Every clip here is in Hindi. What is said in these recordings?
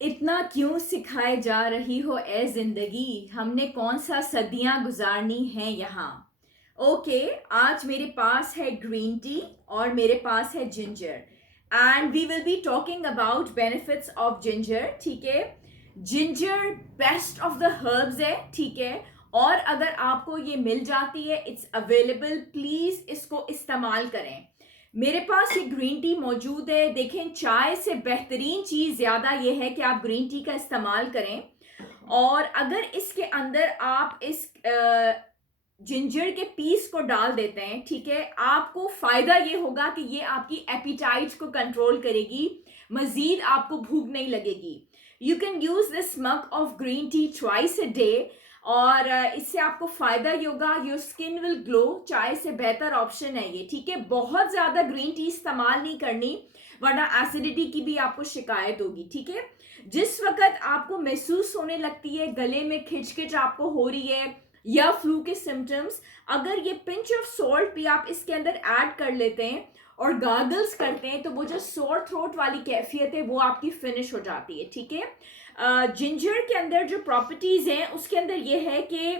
इतना क्यों सिखाए जा रही हो ए जिंदगी, हमने कौन सा सदियां गुजारनी है यहाँ। ओके, आज मेरे पास है ग्रीन टी और मेरे पास है ginger and we will be talking about benefits of ginger. ठीक है, ginger best of the herbs है। ठीक है, और अगर आपको ये मिल जाती है, इट्स अवेलेबल, प्लीज इसको इस्तेमाल करें। मेरे पास ये ग्रीन टी मौजूद है। देखें, चाय से बेहतरीन चीज़ ज़्यादा ये है कि आप ग्रीन टी का इस्तेमाल करें। और अगर इसके अंदर आप इस जिंजर के पीस को डाल देते हैं, ठीक है, आपको फ़ायदा ये होगा कि ये आपकी एपिटाइट को कंट्रोल करेगी, मज़ीद आपको भूख नहीं लगेगी। You can use this mug of green tea twice a day और इससे आपको फायदा ये होगा, योर स्किन विल ग्लो। चाय से बेहतर ऑप्शन है ये। ठीक है, बहुत ज्यादा ग्रीन टी इस्तेमाल नहीं करनी वरना एसिडिटी की भी आपको शिकायत होगी। ठीक है, जिस वक्त आपको महसूस होने लगती है गले में खिचखिच आपको हो रही है या फ्लू के सिम्टम्स, अगर ये पिंच ऑफ सॉल्ट भी आप इसके अंदर ऐड कर लेते हैं और गार्गल्स करते हैं तो वो जो सोर थ्रोट वाली कैफियत है वो आपकी फिनिश हो जाती है। ठीक है, जिंजर के अंदर जो प्रॉपर्टीज हैं उसके अंदर ये है कि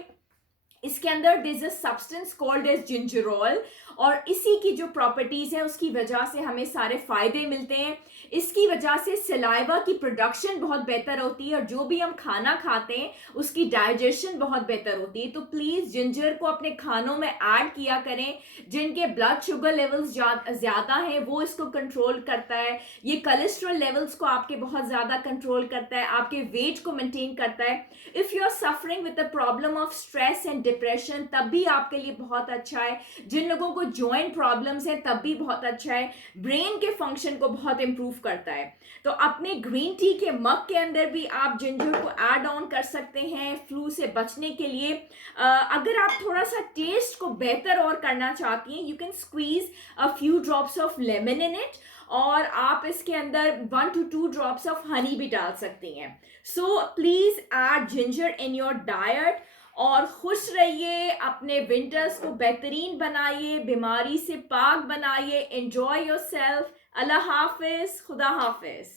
इसके अंदर this a substance called as gingerol, और इसी की जो प्रॉपर्टीज है उसकी वजह से हमें सारे फायदे मिलते हैं। इसकी वजह से सलाइवा की प्रोडक्शन बहुत बेहतर होती है और जो भी हम खाना खाते हैं उसकी डाइजेशन बहुत बेहतर होती है। तो प्लीज जिंजर को अपने खानों में ऐड किया करें। जिनके ब्लड शुगर लेवल्स ज्यादा हैं वो इसको कंट्रोल करता है। ये कोलेस्ट्रॉल लेवल्स को आपके बहुत ज्यादा कंट्रोल करता है, आपके वेट को मेंटेन करता है। If you are suffering with the problem of stress and depression तब भी आपके लिए बहुत अच्छा है। जिन लोगों को जॉइंट प्रॉब्लम्स हैं तब भी बहुत अच्छा है। ब्रेन के फंक्शन को बहुत इंप्रूव करता है। तो अपने ग्रीन टी के मग के अंदर भी आप जिंजर को ऐड ऑन कर सकते हैं फ्लू से बचने के लिए। अगर आप थोड़ा सा टेस्ट को बेहतर और करना चाहती हैं, you can squeeze a few drops of lemon in it और आप इसके अंदर 1 to 2 ड्रॉप्स ऑफ हनी भी डाल सकती हैं। So please add ginger in your diet और खुश रहिए। अपने विंटर्स को बेहतरीन बनाइए, बीमारी से पाक बनाइए। Enjoy yourself. अल्लाह हाफिज, खुदा हाफिज।